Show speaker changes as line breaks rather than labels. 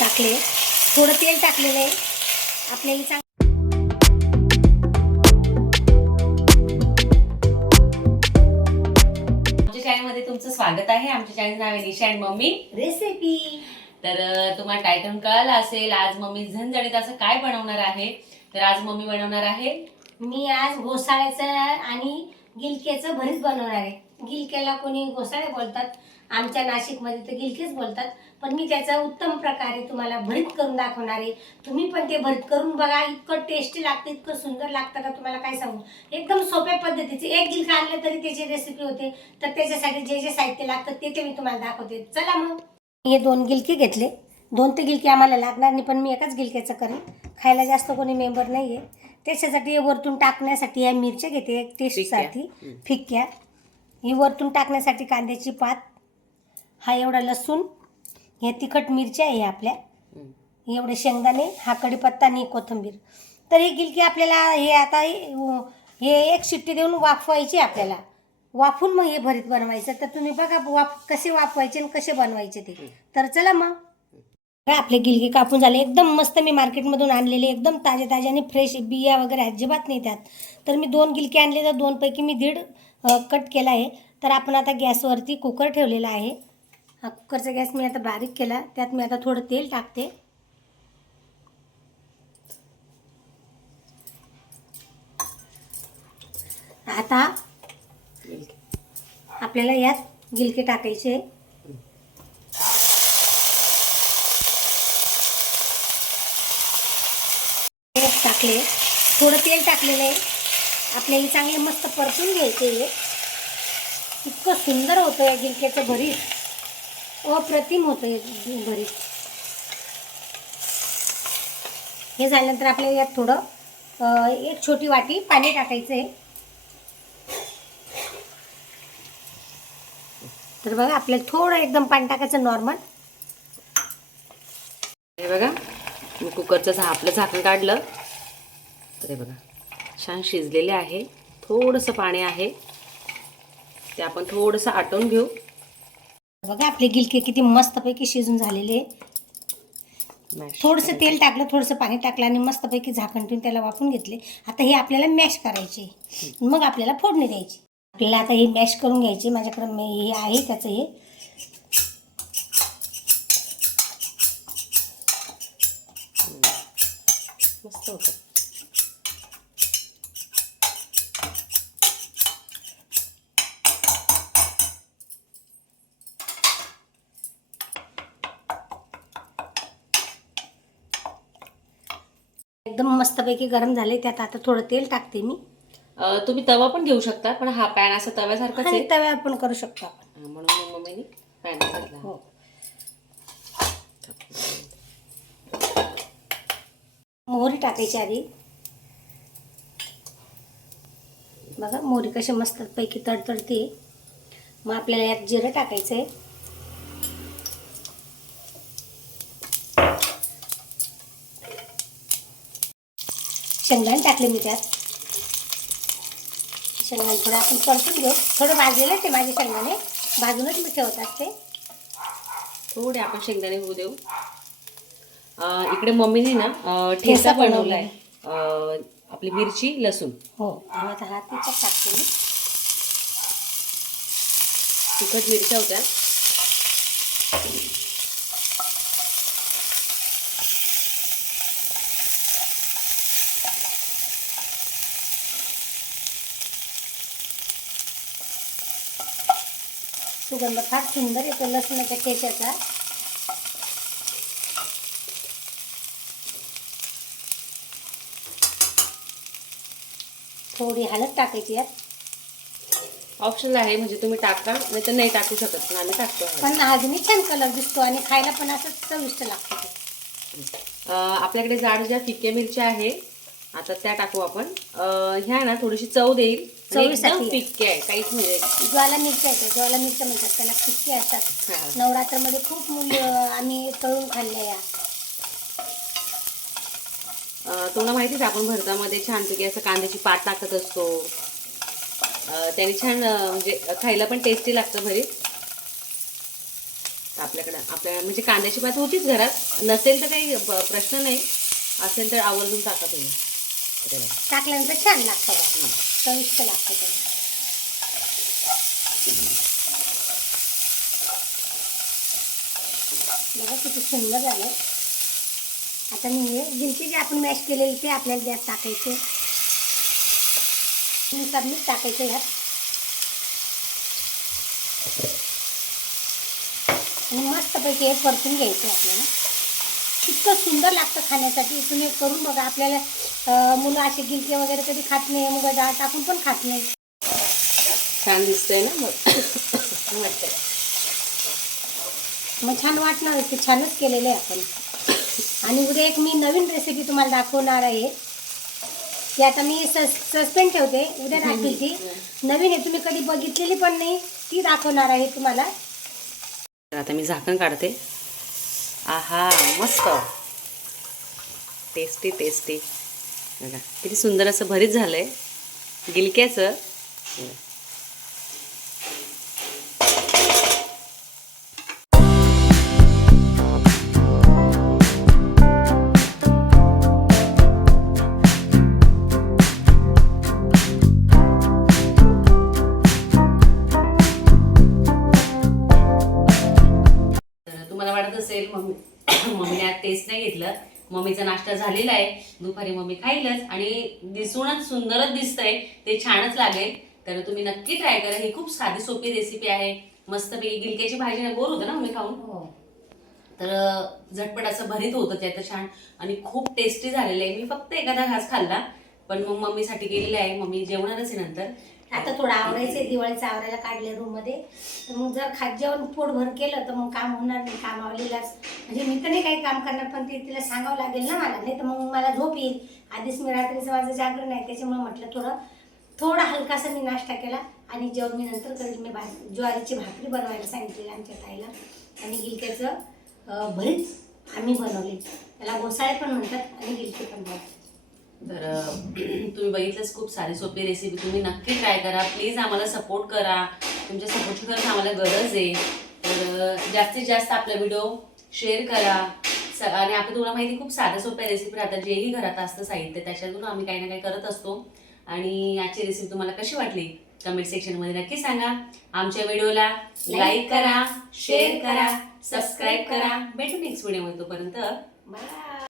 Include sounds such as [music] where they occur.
टाकले. थोडं तेल टाकलेलं आहे. आपल्याला चांग
आमच्या चॅनलमध्ये तुमचं स्वागत आहे. आमच्या चॅनल नाव आहे निशा अँड मम्मी.
रेसिपी
तर तुम्हाला टायटन कळालं असेल आज मम्मी झणझणीत असं काय बनवणार आहे? तर आज मम्मी बनवणार आहे
मी आज घोसाळ्याचं आणि गिलक्याचं भरीत बनवणार आहे. गिलक्याला कोणी घोसाळे बोलतात. आमच्या नाशिकमध्ये तर गिलकेच बोलतात. पण मी त्याचा उत्तम प्रकारे तुम्हाला भरीत करून दाखवणार आहे. तुम्ही पण ते भरीत करून बघा इतकं टेस्टी लागतं इतकं सुंदर लागतं का तुम्हाला काय सांगू? एकदम सोप्या पद्धतीचे एक गिलका आणलं तरी त्याची रेसिपी होते. तर त्याच्यासाठी जे जे साहित्य लागतं ते ते मी तुम्हाला दाखवते. चला मग. हे दोन गिलके घेतले. दोन ते गिलके आम्हाला लागणार नाही पण मी एकाच गिलक्याचं करेन. खायला जास्त कोणी मेंबर नाही आहे त्याच्यासाठी हे वरतून टाकण्यासाठी या मिरच्या घेते टेस्टसाठी. फिक्क्या ही वरतून टाकण्यासाठी कांद्याची पात. हा एवढा लसूण. हे तिखट मिरच्या आहे आपल्या. एवढे शेंगदाणे हा कढीपत्ता आणि कोथिंबीर. तर ही गिलकी आपल्याला हे आता हे- एक शिट्टी देऊन वाफवायची आपल्याला. वाफून मग हे भरीत बनवायचं. तर तुम्ही बघा वाफ कसे वाफवायचे आणि कसे बनवायचे ते. तर चला मग. आपले गिलकी कापून झाले. एकदम मस्त मी मार्केटमधून आणलेले. एकदम ताजे ताजे आणि फ्रेश बिया वगैरे अजिबात नाही त्यात. तर मी दोन गिलके आणले तर दोनपैकी मी दीड कट केला आहे. तर आपण आता गॅसवरती कुकर ठेवलेला आहे. हा कुकरचा गॅस मी आता बारीक केला. त्यात मी आता थोडं तेल टाकते. आता आपल्याला यात गिलके टाकायचे. टाकले. थोडं तेल टाकलेलं आहे. आपल्याला चांगले मस्त परतून घ्यायचे हे इतकं सुंदर होतं या गिलक्याचं भरीत. अप्रतिम होतं हे भरीत हे झाल्यानंतर आपल्याला यात थोडं एक छोटी वाटी पाणी टाकायचं आहे. तर बघा आपल्याला थोडं एकदम पाणी टाकायचं नॉर्मल
हे बघा मी कुकरचं झा आपलं झाकण काढलं. तर हे बघा छान शिजलेले आहे. थोडंसं पाणी आहे. ते आपण थोडंसं आटवून घेऊ.
बघा आपले गिलके किती मस्तपैकी शिजून झालेले. थोडंसं तेल टाकलं थोडंसं पाणी टाकलं आणि मस्तपैकी झाकण ठेवून त्याला वाफून घेतले. आता हे आपल्याला मॅश करायचे. मग आपल्याला फोडणी द्यायची. आपल्याला आता हे मॅश करून घ्यायचे. माझ्याकडे मे- हे आहे त्याचं हे.
मस्त होतं.
एकदम मस्तपैकी गरम झाले त्यात आता थोडं तेल टाकते मी.
अं, तुम्ही तवा पण घेऊ शकता पण हा पॅन असा तव्यासारखाच
आणि
आहे.
तव्यावर पण करू शकतो आपण.
हा, म्हणून मम्मीने पॅन घेतला.
हो. मोहरी टाकायची आधी. बघा मोहरी कशी मस्तपैकी तडतडते मग आपल्याला यात जिरं टाकायचं आहे शेंगदाणे टाकले मी त्यात. शेंगदाणे थोडं आपण परतून घेऊ. थोडं भाजलेलं ते माझे शेंगदाणे. भाजूनच मी ठेवत असते.
थोडे आपण शेंगदाणे होऊ देऊ. अं, इकडे मम्मीने ना अं,
ठेचा
ठेचा
बनवलाय.
अं, आपली मिरची लसूण.
हो आणि आता हा तिच्यात टाकते मी.
तिखट मिरच्या होत्या.
सुगंध फार सुंदर येतो लसणाच्या ठेच्याचा थोडी हळद टाकायची यात.
ऑप्शनल आहे म्हणजे तुम्ही टाका नाही तर नाही टाकू शकत पण आम्ही टाकतो.
पण अजूनही छान कलर दिसतो आणि खायला पण असं चविष्ट लागतं
आपल्याकडे जाड ज्या फिक्या मिरच्या आहे. आता त्या टाकू आपण. ह्या ना थोडीशी चव देईल.
चवीसाठी.
आहे काहीच म्हणजे
ज्वाला मिरच्या ज्वाला मिरच्या म्हणतात त्याला फिक्की असतात
हा.
नवरात्रामध्ये खूप मूल्य आम्ही तळून खाल्ल्या या
अं, तुम्हाला माहितीच आहे, आपण भरतामध्ये छानपैकी असं कांद्याची पात टाकत असतो अं, त्याने छान अं, म्हणजे खायला पण टेस्टी लागतं भरीत आपल्याकडं आपल्या म्हणजे कांद्याची पात होतीच घरात नसेल तर काही प- प्रश्न नाही असेल तर आवर्जून टाका तुम्ही.
टाकल्यानंतर छान लागतं. चविष्ट लागतं त्याने बघा किती सुंदर झालं. आता मी हे गिलकी जे आपण मॅश केलेले ते आपल्याला त्यात टाकायचे. नुसार मीठ टाकायचं ह्यात. आणि मस्तपैकी हे परतून घ्यायचं आपल्याला. इतकं सुंदर लागतं खाण्यासाठी. तुम्ही करून बघा आपल्याला मुलं असे गिलके वगैरे कधी खात नाही मुलं डाळ टाकून पण खात नाही.
छान दिसतंय ना मग.
मग छान वाटणार की छानच केलेलं आहे आपण. आणि उद्या एक मी नवीन रेसिपी तुम्हाला दाखवणार आहे. ती आता मी सस सस्पेंड ठेवते. उद्या दाखवेल ती. नवीन आहे तुम्ही कधी बघितलेली पण नाही ती दाखवणार आहे तुम्हाला.
आता मी झाकण काढते. आहा मस्त. टेस्टी टेस्टी बघा किती सुंदर असं भरीत झालं आहे गिलक्याचं. असेल मम्मी [coughs] मम्मीने आज टेस्ट नाही घेतलं. मम्मीचा नाश्ता झालेला आहे. दुपारी मम्मी खाईलच. आणि दिसूनच सुंदरच दिसतंय. ते छानच लागेल. तर तुम्ही नक्की ट्राय करा. ही खूप साधी सोपी रेसिपी आहे. मस्तपैकी गिलक्याची भाजी ना बोर होतं ना मम्मी खाऊन?
हो.
तर झटपट असं भरीत होतं त्याचं छान. आणि खूप टेस्टी झालेलं आहे. मी फक्त एखादा घास खाल्ला. पण मग मम्मीसाठी केलेलं आहे. मम्मी जेवणारच आहे नंतर.
आता थोडं आवरायचं दिवाळीचं आवरायला काढले रूममध्ये. तर मग जर खात जेवण पोटभर केलं तर मग काम होणार नाही काम आवलेलाच म्हणजे मी तर नाही काही काम करणार पण ते तिला सांगावं लागेल ना मला. नाही तर मग मला झोप येईल. आधीच मी रात्रीचं माझं जागरण आहे त्याच्यामुळे म्हटलं थोडं थोडा हलकासा मी नाश्ता केला आणि जेवण मी नंतर करेल मी भाजी ज्वारीची भाकरी बनवायला सांगितलेली आमच्या ताईला. आणि गिलक्याचं अं, भरीत आम्ही बनवली. त्याला घोसाळे पण म्हणतात आणि गिलके पण बनवतात.
तर [clears throat] तुम्ही बघितलंच खूप सारी सोपी रेसिपी तुम्ही नक्की ट्राय करा. प्लीज आम्हाला सपोर्ट करा. तुमच्या सपोर्टची खरंच आम्हाला गरज आहे. तर जास्तीत जास्त आपला व्हिडिओ शेअर करा. स- आणि आपण तुम्हाला माहिती खूप साध्या सोप्या रेसिपी राहतात जेही घरात असतं साहित्य त्याच्यातून आम्ही काही ना काही करत असतो. आणि याची रेसिपी तुम्हाला कशी वाटली? कमेंट सेक्शनमध्ये नक्की सांगा. आमच्या व्हिडिओला लाईक करा शेअर करा सबस्क्राईब करा. भेटू नेक्स्ट व्हिडिओमध्ये तोपर्यंत.
बाय